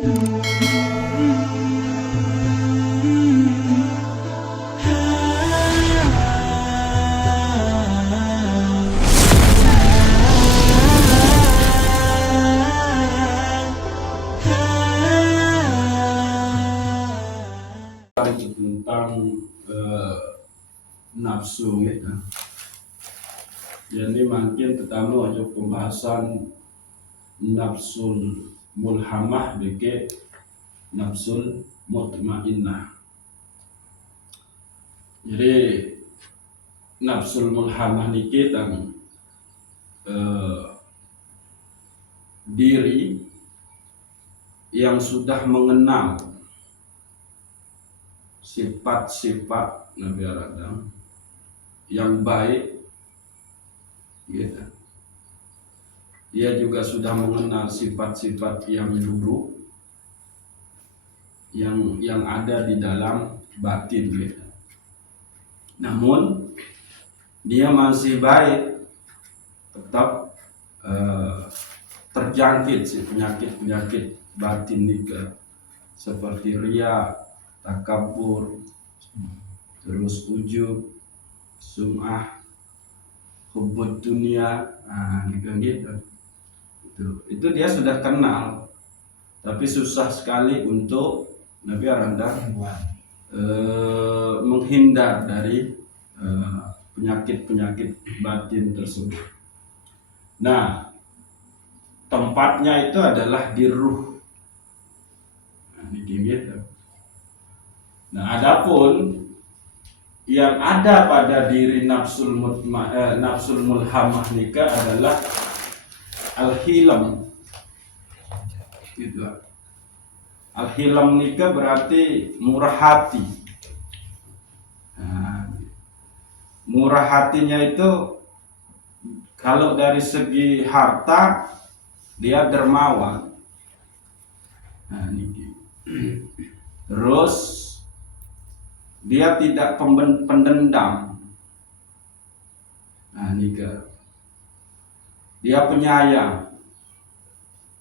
tentang nafsu gitu. Jadi makin pertama untuk pembahasan nafsul mulhamah deke nafsul mutmainnah. Jadi nafsul mulhamah niki tang diri yang sudah mengenal sifat-sifat Nabi Adam yang baik, gitu. Dia juga sudah mengenal sifat-sifat yang buruk yang ada di dalam batin, gitu. Namun dia masih baik, tetap terjangkit si penyakit-penyakit batin nika seperti riya, takabur, terus ujub, sum'ah, hubbud dunia, gitu. Itu dia sudah kenal, tapi susah sekali untuk Nabi Aranda menghindar dari penyakit-penyakit batin tersebut. Nah, tempatnya itu adalah di ruh. Gitu. Nah, adapun yang ada pada diri nafsul mulhamah nikah adalah al-hilam. Gitu. Al-hilam nikah berarti murah hati. Nah, murah hatinya itu kalau dari segi harta dia dermawan. Nah, ini. Terus dia tidak pendendam. Nah, nikah. Dia penyayang,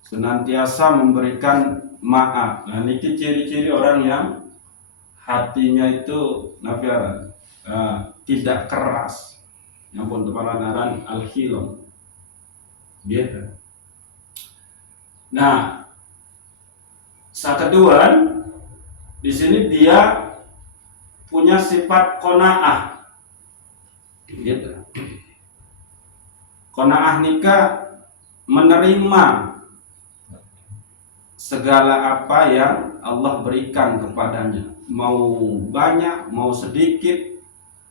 senantiasa memberikan maaf. Nah, ini ciri-ciri orang yang hatinya itu nafiaran, tidak keras. Yang pun kepala al-hilam. Gitu. Nah, kedua, di sini dia punya sifat qanaah. Gitu. Qanaah nikah menerima segala apa yang Allah berikan kepadanya, mau banyak mau sedikit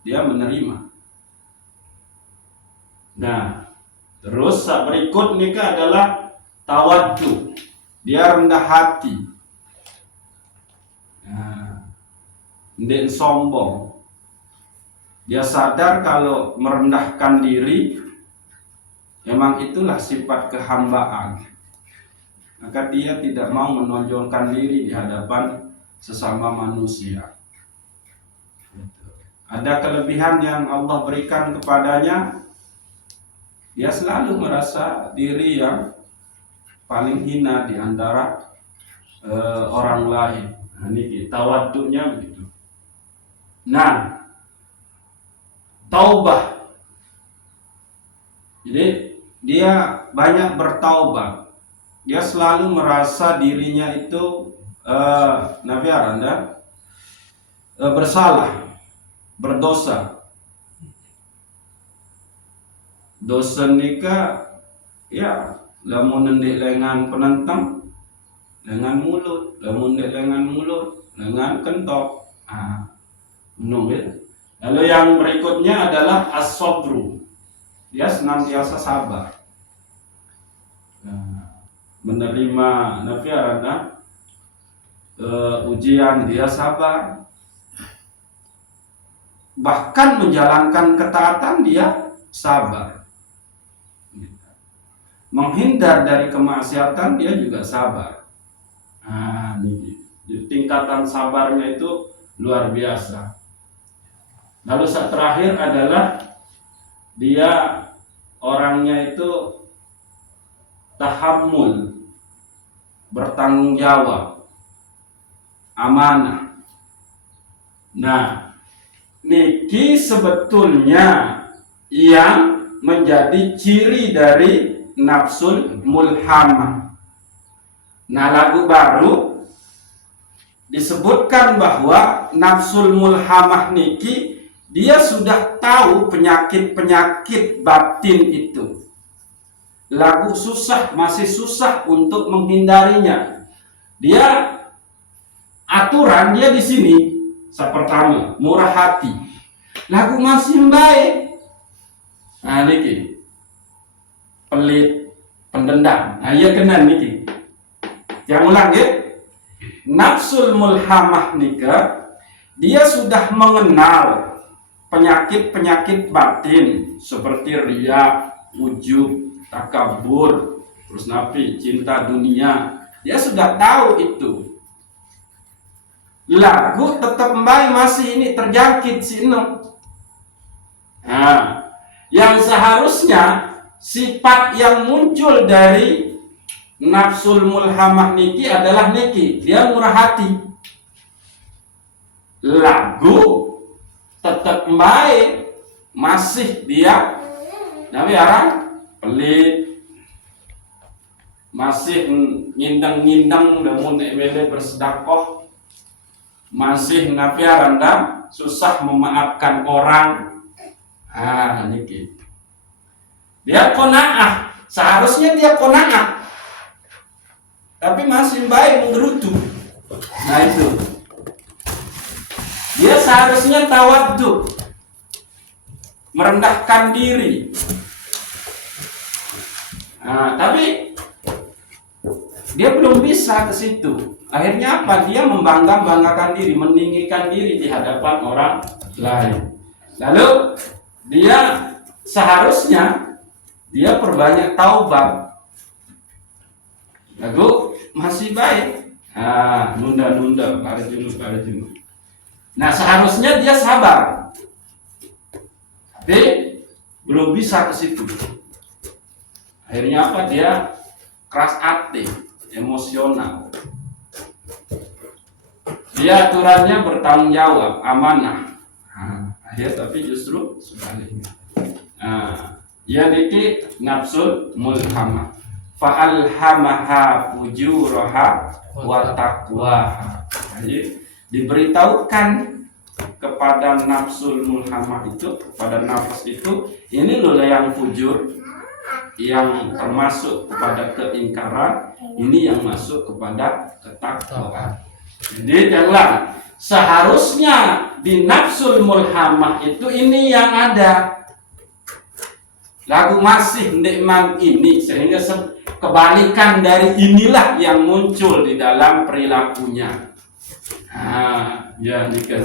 dia menerima. Nah, terus berikut nikah adalah tawaddu, dia rendah hati. Nah, ndek sombong. Dia sadar kalau merendahkan diri memang itulah sifat kehambaan. Maka dia tidak mau menonjolkan diri di hadapan sesama manusia. Ada kelebihan yang Allah berikan kepadanya, dia selalu merasa diri yang paling hina di antara orang lain. Nah, ini tawaddunya begitu. Nah, taubah. Jadi dia banyak bertaubat. Dia selalu merasa dirinya itu Nabi Aranda bersalah, berdosa. Dosa nikah ya lamun ndek lengan penentang dengan mulut, lamun ndek lengan mulut dengan kentok. Lalu yang berikutnya adalah as-sabru. Dia senantiasa sabar. Menerima Nabi Aranda ujian dia sabar. Bahkan menjalankan ketaatan dia sabar. Menghindar dari kemaksiatan dia juga sabar. Ini tingkatan sabarnya itu luar biasa. Lalu saat terakhir adalah dia orangnya itu tahammul. bertanggung jawab, amanah. Nah, niki sebetulnya yang menjadi ciri dari nafsul mulhamah. Nah, lagu baru disebutkan bahwa nafsul mulhamah niki dia sudah tahu penyakit-penyakit batin itu. Lagu susah, masih susah untuk menghindarinya. Dia aturan dia di sini. Pertama, murah hati. Lagu masih baik. Nah, niki pelit, pendendam. Nah, iya kena niki. Yang ulang ya. Nafsul mulhamah nika dia sudah mengenal penyakit-penyakit batin seperti riya, ujub, takabur, terus nafi, cinta dunia. Dia sudah tahu itu. Lagu tetap baik masih ini terjangkit sino. Nah, yang seharusnya sifat yang muncul dari nafsul mulhamah niki adalah niki, dia murah hati. Lagu tetap baik masih dia tapi orang pelit, masih ngindang-ngindang namun emele bersedekah, masih nafiar Anda susah memaafkan orang. Niki dia qanaah, seharusnya dia qanaah tapi masih baik menggerutu. Nah, itu dia seharusnya tawaddu, merendahkan diri. Tapi dia belum bisa ke situ. Akhirnya apa? Dia membanggakan diri, meninggikan diri di hadapan orang lain. Lalu dia seharusnya dia perbanyak taubat. Lalu masih baik. Nunda-nunda, parah-junu. Nah, seharusnya dia sabar. Tapi belum bisa ke situ. Akhirnya apa? Dia keras hati, emosional. Dia aturannya bertanggung jawab, amanah. Tapi justru sebaliknya. Ya niki nafsul mulhamah. Fa'alhamaha fujuraha wa taqwaha. Jadi diberitahukan kepada nafsul mulhamah itu, kepada nafas itu, ini loh yang fujur, yang termasuk kepada keingkaran, ini yang masuk kepada ketakwaan. Jadi janganlah, seharusnya di nafsul mulhamah itu ini yang ada. Lagu masih nikmat ini, sehingga kebalikan dari inilah yang muncul di dalam perilakunya. Ya nikah.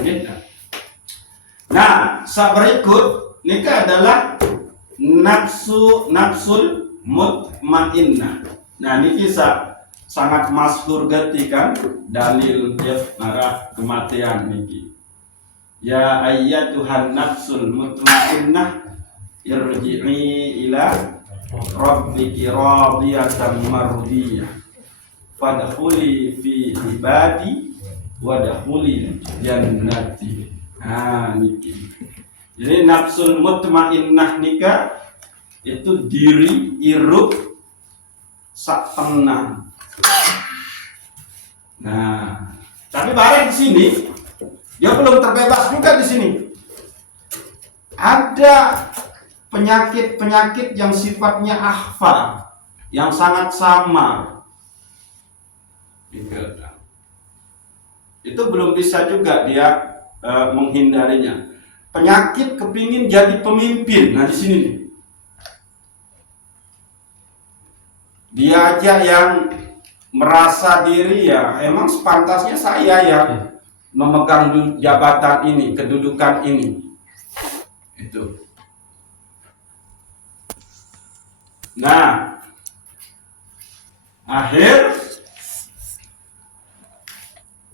Nah, berikut nikah adalah nafsul mutmainnah. Nah, ini kisah sangat masyhur kan dalil arah kematian niki. Ya ayyatuhan nafsul mutmainnah irji'i ila rabbiki radiyatan mardiyah fadkhuli fi ibadi wadkhuli jannati. Niki. Jadi nafsul mutmainnah nika itu diri irup sak tenang. Nah, tapi bareng di sini dia belum terbebas juga di sini. Ada penyakit-penyakit yang sifatnya akhfa, yang sangat samar. Itu belum bisa juga dia menghindarinya. Penyakit kepingin jadi pemimpin. Nah, di sini nih. Dia aja yang merasa diri ya emang sepantasnya saya yang memegang jabatan ini, kedudukan ini. Itu. Nah,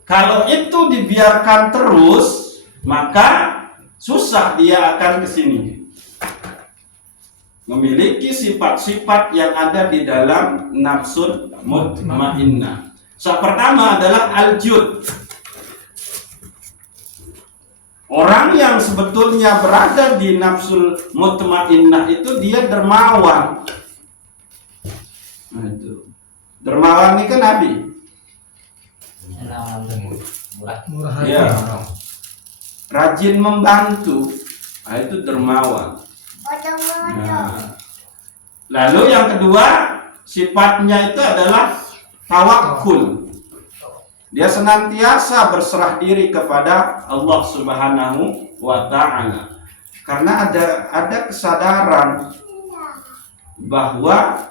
kalau itu dibiarkan terus, maka susah dia akan ke sini. Memiliki sifat-sifat yang ada di dalam nafsul mutmainnah. Pertama adalah al-jud. Orang yang sebetulnya berada di nafsul mutmainnah itu dia dermawan. Nah, itu. Dermawan ini kan Nabi. Murah hati. Ya. Rajin membantu. Nah, itu dermawan. Nah. Lalu yang kedua, sifatnya itu adalah tawakkul. Dia senantiasa berserah diri kepada Allah Subhanahu wa ta'ala. Karena ada kesadaran bahwa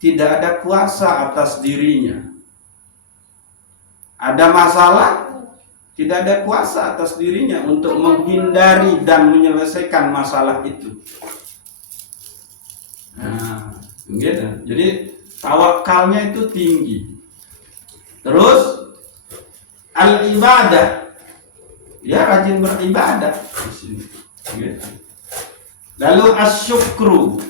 tidak ada kuasa atas dirinya. Ada masalah, tidak ada kuasa atas dirinya untuk menghindari dan menyelesaikan masalah itu. Nah, gitu. Jadi tawakalnya itu tinggi. Terus al-ibadah, ya rajin beribadah di sini. Gitu. Lalu asyukru,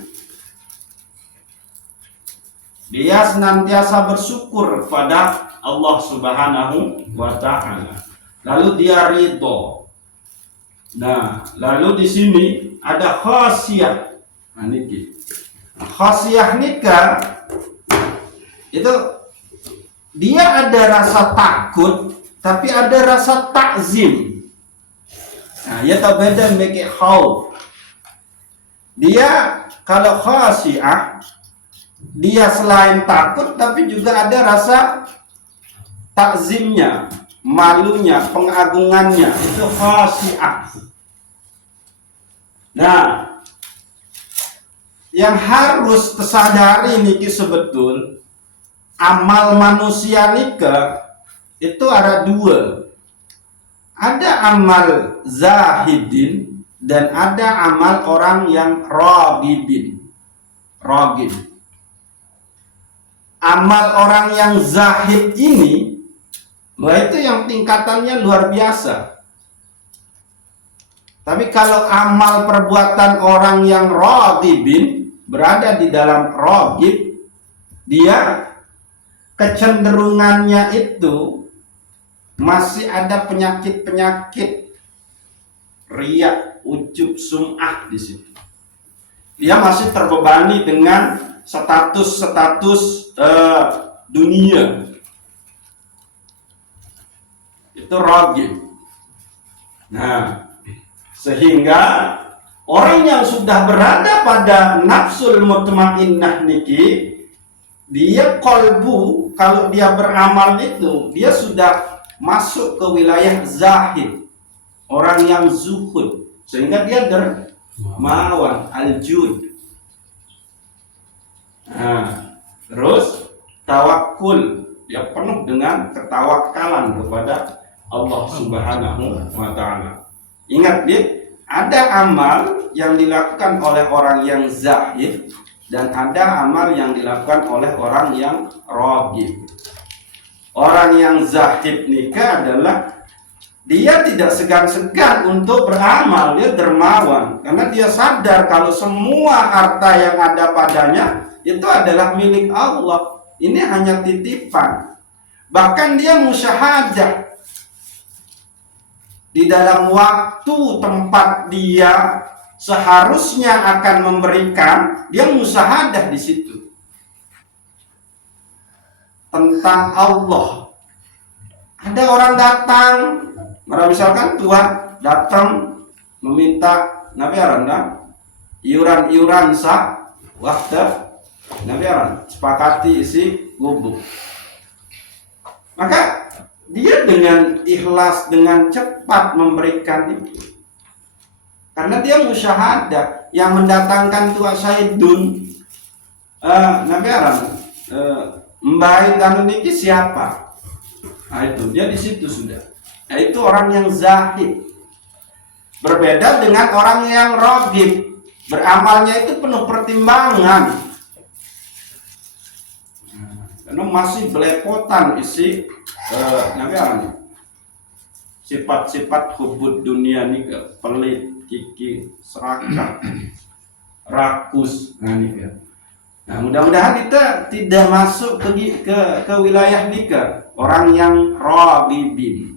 dia senantiasa bersyukur kepada Allah Subhanahu wa ta'ala. Lalu dia ridho. Nah, lalu di sini ada khasiyah. Nah, ini khasiyah nikah itu dia ada rasa takut, tapi ada rasa takzim. Nah, ya tak beda make khauf. Dia kalau khasiyah, dia selain takut, tapi juga ada rasa takzimnya, malunya, pengagungannya. Itu khasiyah. Nah, yang harus tersadari niki sebetul amal manusia nikah itu ada dua. Ada amal zahidin dan ada amal orang yang ragibin. Ragib. Amal orang yang zahid ini, wah itu yang tingkatannya luar biasa. Tapi kalau amal perbuatan orang yang ragibin berada di dalam ragib, dia kecenderungannya itu masih ada penyakit-penyakit riya, ujub, sum'ah di situ. Dia masih terbebani dengan status dunia. Itu ragib. Nah, sehingga orang yang sudah berada pada nafsul mutmainnah niki, dia kolbu, kalau dia beramal itu, dia sudah masuk ke wilayah zahid, orang yang zuhud, sehingga dia dermawan, al-jud. Nah, terus tawakul, dia penuh dengan ketawakalan kepada Allah Subhanahu wa ta'ala. Ingat dia, ada amal yang dilakukan oleh orang yang zahid dan ada amal yang dilakukan oleh orang yang ragib. Orang yang zahid nikah adalah dia tidak segan-segan untuk beramal, dia dermawan karena dia sadar kalau semua harta yang ada padanya itu adalah milik Allah. Ini hanya titipan. Bahkan dia musyahadah di dalam waktu tempat dia seharusnya akan memberikan, dia musyahadah di situ tentang Allah. Ada orang datang, misalkan Tuhan datang meminta Nabi Aranda iuran sah waktu Nabi Aranda sepakati isi gubuk. Maka dia dengan ikhlas, dengan cepat memberikan itu. Karena dia musyahadah yang mendatangkan Tua Saidun Nabi Aranda Mbak dan niki siapa? Nah itu dia di situ sudah. Nah, itu orang yang zahid. Berbeda dengan orang yang ragib. Beramalnya itu penuh pertimbangan. Karena masih belepotan isi Nabi Aranda. Sifat-sifat hubud dunia ini pelit, kiki, serakah, rakus, nah ini ya. Nah, mudah-mudahan kita tidak masuk ke wilayah nikah orang yang ragibin,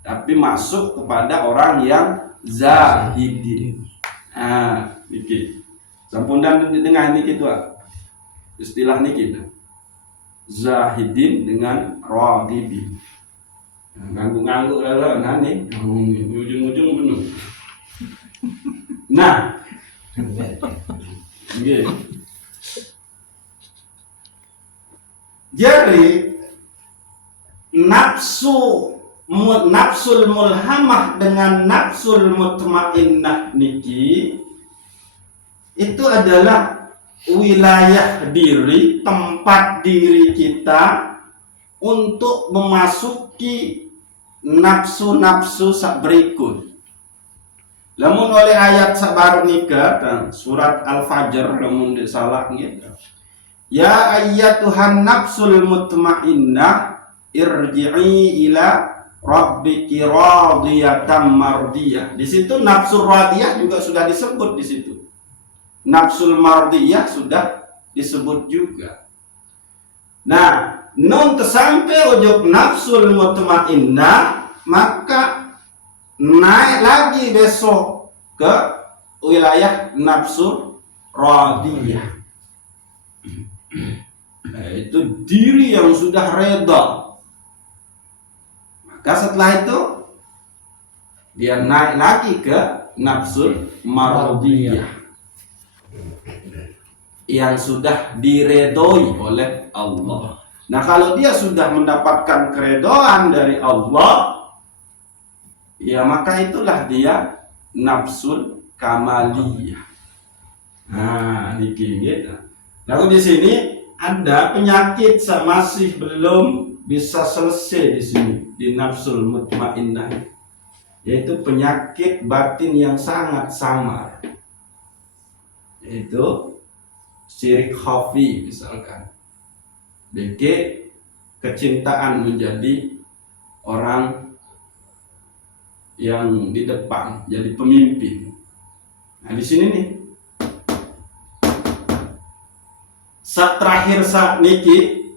tapi masuk kepada orang yang zahidin. Ah, niki. Sampun dan dengan niki itu istilah niki. Zahidin dengan ragibin. Nganggu-nganggu lah nani, ujung-ujung penuh. Nah, nggih. Jadi nafsul mulhamah dengan nafsul mutmainnah niki itu adalah wilayah diri, tempat diri kita untuk memasuki nafsu-nafsu sak berikut. Lamun oleh ayat sabar nikah surat Al-Fajr lamun salah gitu. Ya ayyatuhan nafsul mutmainnah irji'i ila rabbiki radiyatan mardiyah. Di situ nafsul radiyah juga sudah disebut di situ. Nafsul mardiyah sudah disebut juga. Nah, non sampai ujung nafsul mutmainnah, maka naik lagi besok ke wilayah nafsul radiyah. Nah, itu diri yang sudah reda. Maka setelah itu dia naik lagi ke nafsul mardiyah yang sudah diredoi oleh Allah. Nah, kalau dia sudah mendapatkan keredoan dari Allah, ya maka itulah dia nafsul kamaliyah. Nah, niki gitu. Lalu di sini ada penyakit masih belum bisa selesai di sini di nafsul mutmainnah, yaitu penyakit batin yang sangat samar, yaitu syirik khafi misalkan. Jadi kecintaan menjadi orang yang di depan, jadi pemimpin. Nah, di sini nih saat terakhir saat niki,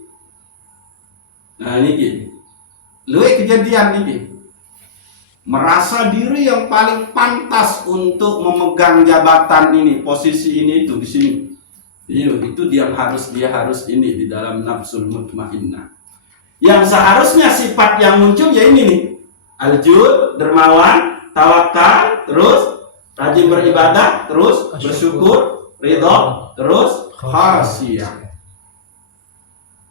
nah niki, luwe kejadian niki, merasa diri yang paling pantas untuk memegang jabatan ini, posisi ini itu di sini. Itu dia harus ini di dalam nafsul mutmainnah. Yang seharusnya sifat yang muncul ya ini nih, aljud, dermawan, tawakal, terus rajin beribadah, terus bersyukur, ridha, terus khasiyah.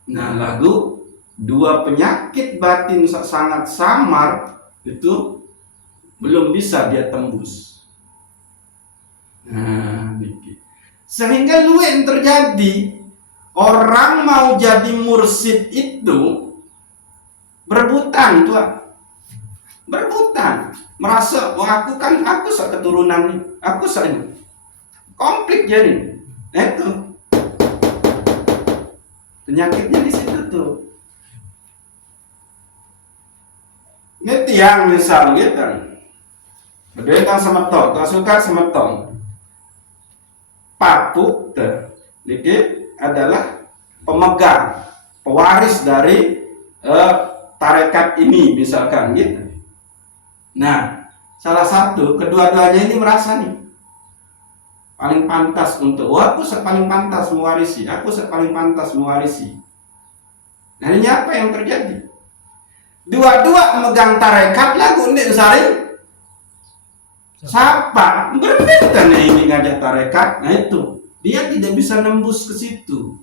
Nah, lagu dua penyakit batin sangat samar itu belum bisa dia tembus. Nah, sehingga lu yang terjadi orang mau jadi mursyid itu berebutan tuh, berebutan, merasa aku keturunan nih, aku ini konflik jadi. Nah, itu penyakitnya di situ tuh. Ini tiang misal gitu, berdua semetong, tak suka semetong, papuk tuh, ini adalah pemegang, pewaris dari tarekat ini misalkan gitu. Nah, salah satu, kedua-duanya ini merasa nih paling pantas untuk, aku paling pantas mewarisi, paling pantas mewarisi. Nah, ini apa yang terjadi? Dua-dua memegang tarekat lagu ini saling sapa, berbeda nih ini ngajak tarekat. Nah, itu dia tidak bisa nembus ke situ.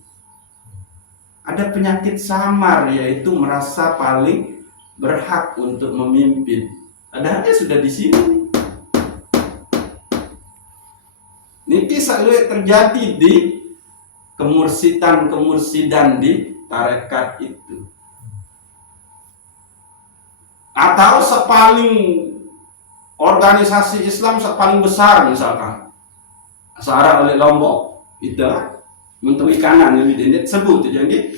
Ada penyakit samar, yaitu merasa paling berhak untuk memimpin. Padahal dia sudah di sini. Niki selalu terjadi di kemursidan di tarekat itu. Atau sepaling organisasi Islam paling besar misalkan Asara oleh Lombok itu menteri kanan yang disebut jadi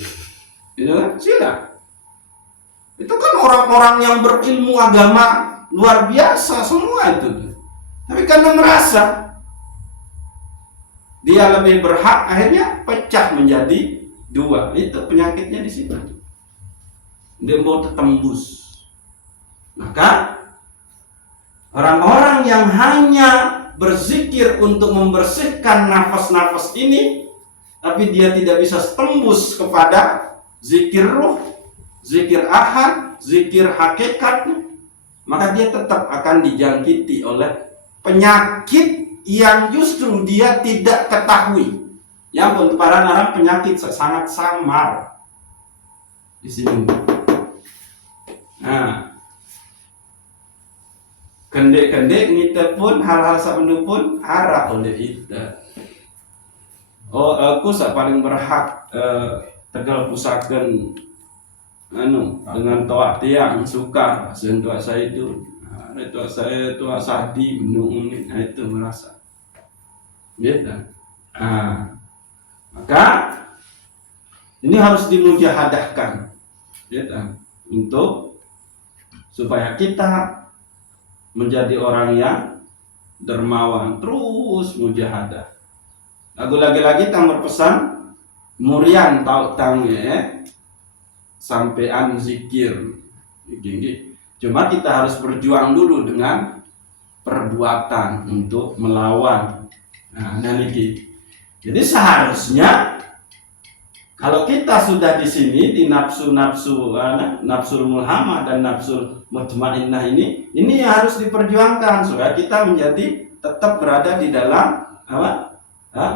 itu kan sila itu kan orang-orang yang berilmu agama luar biasa semua itu, tapi karena merasa dia lebih berhak, akhirnya pecah menjadi dua. Itu penyakitnya di situ. Dia mau tertembus. Maka orang-orang yang hanya berzikir untuk membersihkan nafas-nafas ini, tapi dia tidak bisa tembus kepada zikir ruh, zikir ahad, zikir hakikat, maka dia tetap akan dijangkiti oleh penyakit yang justru dia tidak ketahui. Yang untuk para orang penyakit sangat samar di sini. Nah, kendek-kendek kita pun hal-hal sabun pun arah oleh kita. Oh, aku paling berhak tegal pusakan dengan toak tiang suka sentuh saya itu. Itu saya tua sadi menung ini, itu merasa. Gitu. Maka ini harus dimujahadahkan, gitu, untuk supaya kita menjadi orang yang dermawan, terus mujahadah. Lagi-lagi tang berpesan murian tau tangnya sampean zikir. Gini. Cuma kita harus berjuang dulu dengan perbuatan untuk melawan. Nah, ini. Jadi seharusnya kalau kita sudah di sini di nafsu mulhamah dan nafsu mutmainnah ini harus diperjuangkan supaya kita menjadi tetap berada di dalam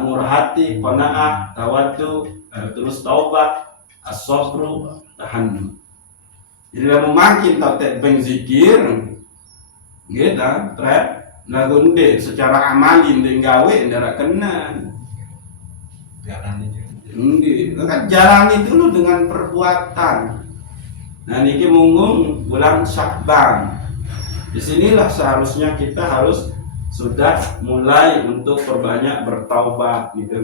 murhati, qanaah, tawaddu, terus taubat, as-sabru, tahannum. Jadi memakin tak benzikir gitu, trap lagunde secara amalin dan gawe ndara kena. Jalani dulu dengan perbuatan. Nah, niki munggung bulan Sya'ban. Disinilah seharusnya kita harus sudah mulai untuk perbanyak bertaubat gitu.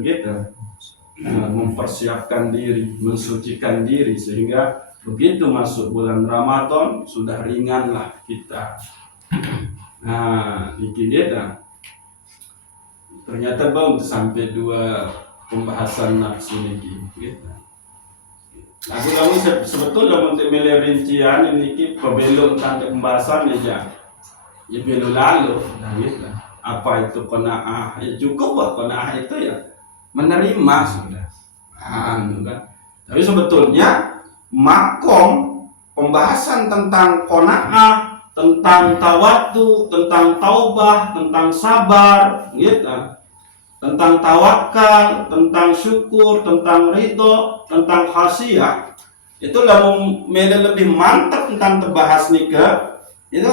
Mempersiapkan diri, mensucikan diri sehingga begitu masuk bulan Ramadan sudah ringanlah kita. Nah, niki dia ternyata bang sampai 2 pembahasan nafsu niki gitu. Lagu sebetulnya untuk milih rincian ini pembelum tentang pembahasan ya belum lalu, gitu. Apa itu qanaah? Ya cukup buat qanaah itu ya menerima sudah. Kan? Tapi sebetulnya makom pembahasan tentang qanaah, tentang tawaddu, tentang taubah, tentang sabar, gitu. Tentang tawakal, tentang syukur, tentang ridho, tentang khasiyah, itu lebih mantap tentang terbahas nikah itu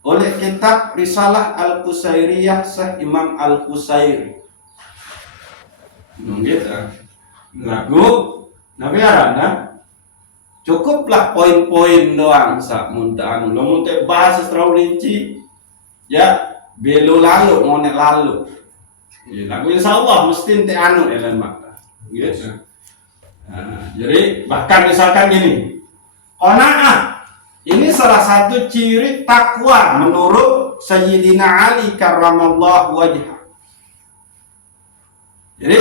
oleh kitab Risalah Al-Qusairiyah Syekh Imam Al-Qusairi. Gitu. Lagu Nabi Arana cukuplah poin-poin doang sak muntah lo muntah bahas secara rinci ya belu lalu ngonek lalu. Ya, lagu insya Allah mesti anu elan maka, gitu. Nah, jadi bahkan misalkan gini, qanaah ini salah satu ciri takwa menurut Sayyidina Ali karramallahu wajhah. Jadi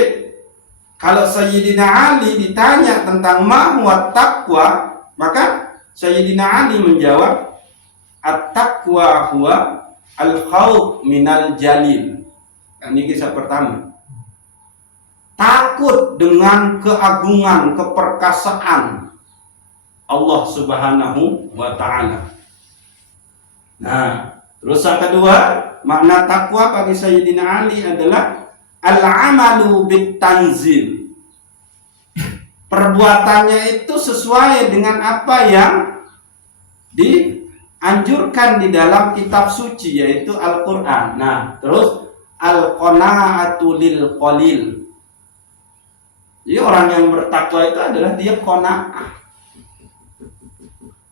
kalau Sayyidina Ali ditanya tentang ma huwa taqwa, maka Sayyidina Ali menjawab at-taqwa huwa al-khauf minal jalil. Ini kisah pertama. Takut dengan keagungan, keperkasaan Allah Subhanahu wa ta'ala. Nah, terus yang kedua, makna takwa bagi Sayyidina Ali adalah al-amalu bit-tanzil. Perbuatannya itu sesuai dengan apa yang dianjurkan di dalam kitab suci, yaitu Al-Quran. Nah, terus al-qanaatu lil qalil. Jadi orang yang bertakwa itu adalah dia qanaah.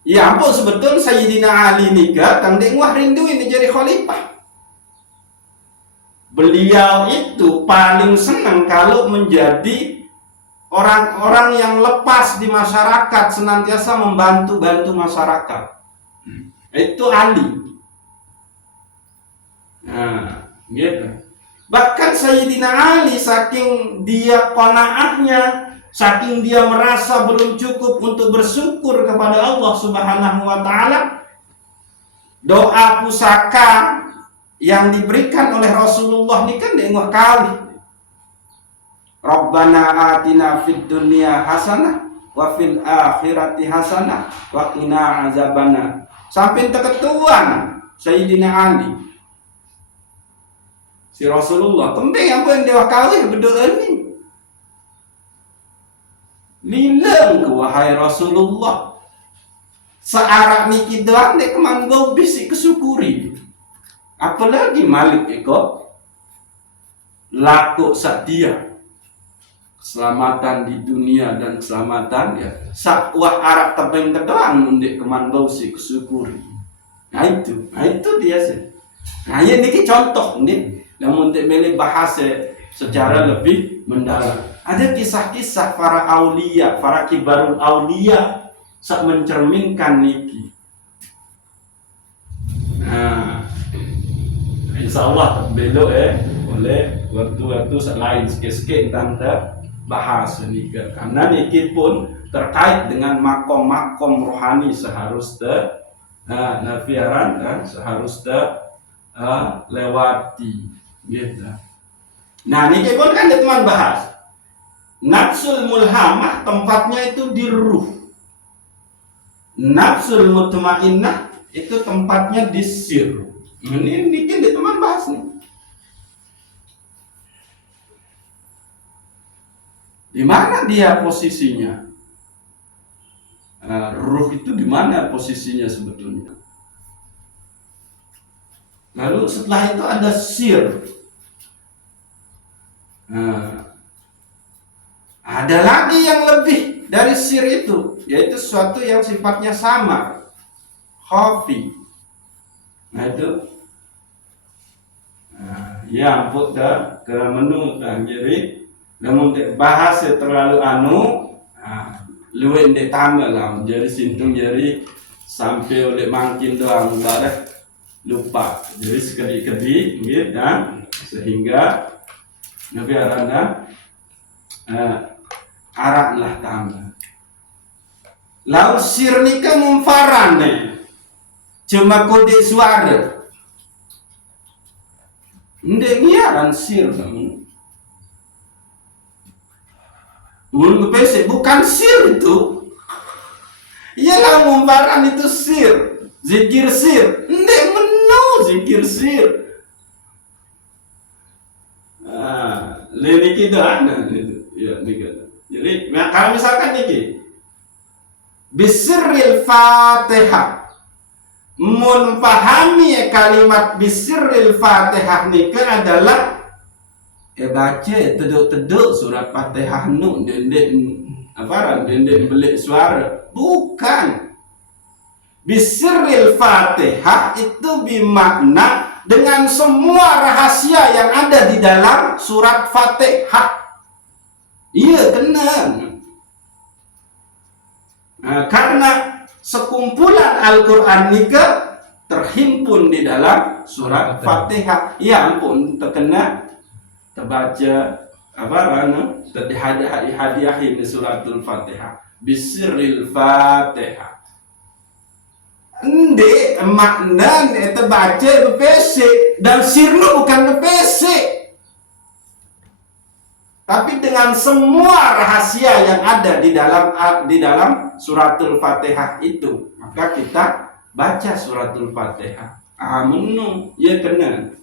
Ya ampun, sebetulnya Sayyidina Ali nikah tanding wah rindu ini jadi khalifah. Beliau itu paling senang kalau menjadi orang-orang yang lepas di masyarakat, senantiasa membantu masyarakat. Itu Ali. Nah, gitu. Bahkan Sayyidina Ali saking dia qanaahnya, saking dia merasa belum cukup untuk bersyukur kepada Allah Subhanahu wa taala, doa pusaka yang diberikan oleh Rasulullah ini kan diengah kali. Rabbana atina fid dunya hasanah wa fil akhirati hasanah wa qina azabannar. Sampai keketuan Sayyidina Ali. Si Rasulullah kembing apa yang dia kali berdoa ni. Lileng wahai Rasulullah. Searak niki doang dek kemanggau bisik kesyukuri. Apalagi Malik iko laku sak dia. Keselamatan di dunia dan keselamatan ya. Sakwah arak tebeng kedoang dek kemanggau si kesyukuri. Nah itu dia sih. Nah ini contoh nih. Namun untuk milih bahasa secara lebih mendalam. Ada kisah-kisah para aulia, para kibarul aulia sak mencerminkan niki. Nah, insya Allah terbelok oleh waktu-waktu selain sikit-sikit tanda bahasa niki. Karena niki pun terkait dengan makom-makom rohani seharusnya nafiaran dan seharusnya lewati. Gitu. Nah, ini pun kan teman bahas. Nafsul mulhamah tempatnya itu di ruh. Nafsul mutmainnah itu tempatnya di sir. Ini kan teman bahas nih. Di mana dia posisinya? Ruh itu di mana posisinya sebetulnya? Lalu setelah itu ada sir. Ada lagi yang lebih dari sir itu, yaitu sesuatu yang sifatnya samar, khafi. Nah itu, ya ampun ke menu jadi, namun bahasa terlalu luwih ndek tambah lah, jadi sintung jadi sampai oleh makin doang barang lupa, jadi sekedi-kedi, gitu kan, sehingga Nabi Aranda araklah tambah. Lalu sir nikah mumfaran cuma kode suara. Ndek ngiaran sir kamu. Mulai pesek bukan sir itu. Iyalah mumfaran itu sir, zikir sir. Ndek menu zikir sir. Ini kita ada itu, ya nih. Jadi kalau misalkan niki bisirril Fatihah, mun pahami kalimat bisirril Fatihah niki adalah baca teduk-teduk surat Fatihah nu dendek apa dendek belik suara, bukan. Bisirril Fatihah itu bermakna dengan semua rahasia yang ada di dalam surat Fatihah. Iya, kena. Karena sekumpulan Al-Quran nika terhimpun di dalam surat Fatihah. Ya ampun, terkena terbaca apa rana hadiah-hadiah di suratul Fatihah. Bisirril Fatihah. Ndek makna itu baca bepesek dan sirnu bukan bepesek, tapi dengan semua rahasia yang ada di dalam suratul Fatihah itu, maka kita baca suratul Fatihah. Menu ya kena.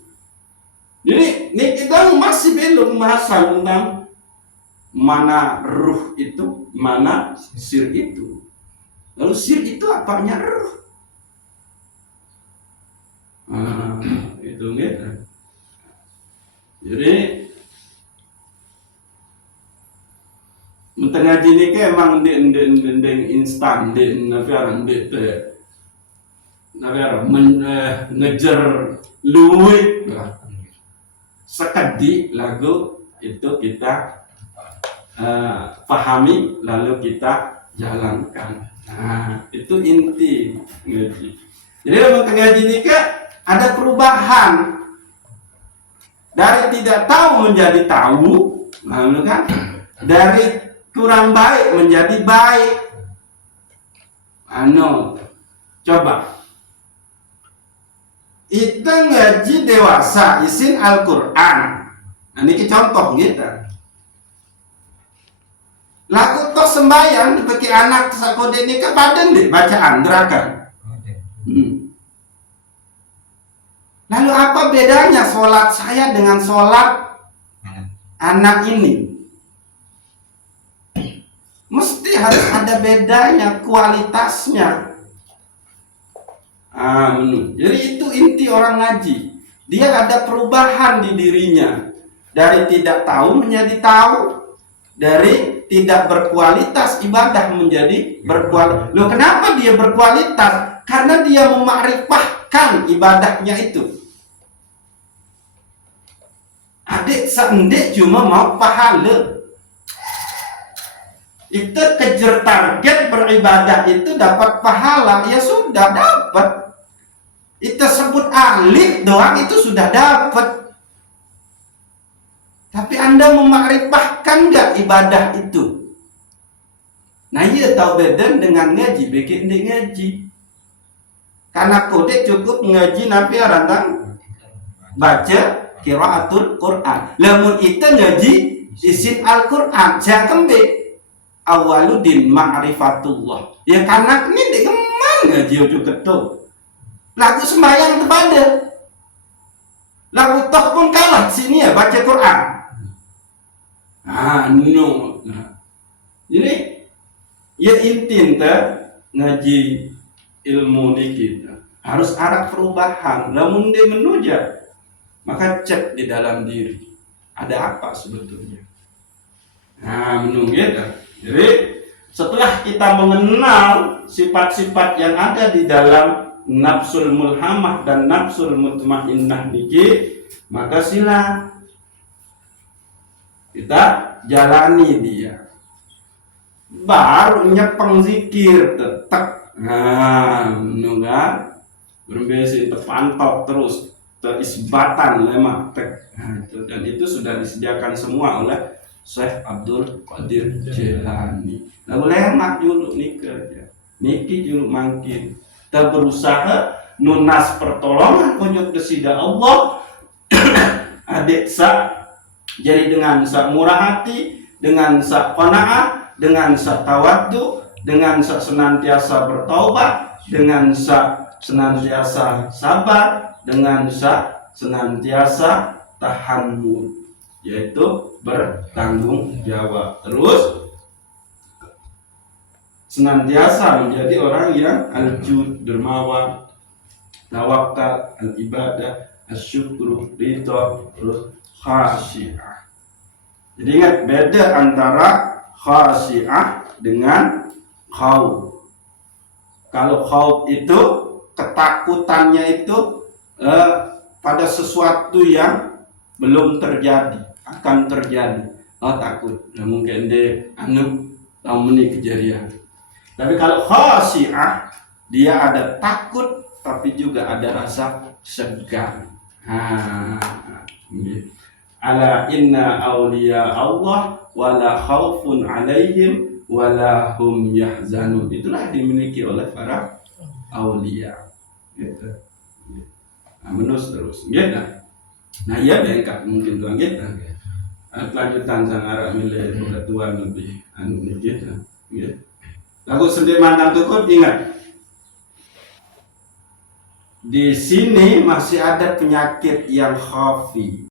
Jadi ini kita masih belum bahasan tentang mana ruh itu, mana sir itu. Lalu sir itu apanya ruh? Itu gitu. Jadi mentengaji ni ke emang ndeng instan ndeng nafiaran ndek nafiaran ngejar luwih sekedi lagu itu kita pahami lalu kita jalankan. Itu inti ngaji. Jadi dalam ngaji ini ke ada perubahan Dari tidak tahu menjadi tahu, lalu kan? Dari kurang baik menjadi baik. Coba. Itu ngaji dewasa isin Al-Quran. Nah, ini contoh gitu. Laku toh sembahyang dibagi anak sakode ini ke badan deh bacaan gerakan. Lalu apa bedanya sholat saya dengan sholat anak ini? Mesti harus ada bedanya, kualitasnya. Jadi itu inti orang ngaji. Dia ada perubahan di dirinya. Dari tidak tahu menjadi tahu. Dari tidak berkualitas ibadah menjadi berkualitas. Loh, kenapa dia berkualitas? Karena dia memakrifahkan ibadahnya itu. Adik sendek cuma mau pahala. Itu kejar target beribadah itu dapat pahala, ya sudah dapat. Itu sebut alif doang itu sudah dapat. Tapi Anda memakrifahkan nggak ibadah itu? Nah, iya tahu beda dengan ngaji, bikin di ngaji. Karena kode cukup ngaji nabi rantang baca qiraatul Quran. Lamun itu ngaji isin Al-Quran. Saya kembali awaludin ma'rifatullah. Ya karena ini di kemana ngaji udah ketuk. Lagu sembahyang tepada. Lagu toh pun kalah sini ya baca Quran. Jadi ya intinya ngaji ilmu ini kita harus ada perubahan. Namun dia menuja, maka cek di dalam diri ada apa sebetulnya. Menunggu ya. Jadi setelah kita mengenal sifat-sifat yang ada di dalam nafsul mulhamah dan nafsul mutmainnah niki, maka sila kita jalani dia. Baru nyepeng zikir tetap. Menunggu berbesi terpantau terus terisbatan lemah tek. Dan itu sudah disediakan semua oleh Syekh Abdul Qadir Jilani. Lalu lemak dulu nikah, niki dulu mangkin. Kita berusaha nunas pertolongan kunjuk kesida Allah. Adik sa jadi dengan sa murah hati, dengan sa qanaah, dengan sa tawaddu, dengan sa senantiasa bertaubat, dengan sa senantiasa sabar, dengan sa senantiasa tahammul, yaitu bertanggung jawab. Terus senantiasa menjadi orang yang al-jud, dermawan, tawakal, al-ibadah, asyukru, ridho, terus khasyi'ah. Jadi ingat beda antara khasyi'ah dengan khauf. Kalau khauf itu ketakutannya itu pada sesuatu yang belum terjadi, akan terjadi. Takut, nah, mungkin dia tahu menik kejadian. Tapi kalau khasyi'ah, dia ada takut tapi juga ada rasa segan. Ala inna awliya Allah wala khaufun alaihim wala hum yahzanun. Itulah dimiliki oleh para awliya. Gitu. Menus terus. Gitu. Nah, iya bengkak mungkin tuan kita. Lanjutan sang arah milik ketuaan lebih gitu. Gitu. Lagu sendiri mandang tukut ingat. Di sini masih ada penyakit yang khafi.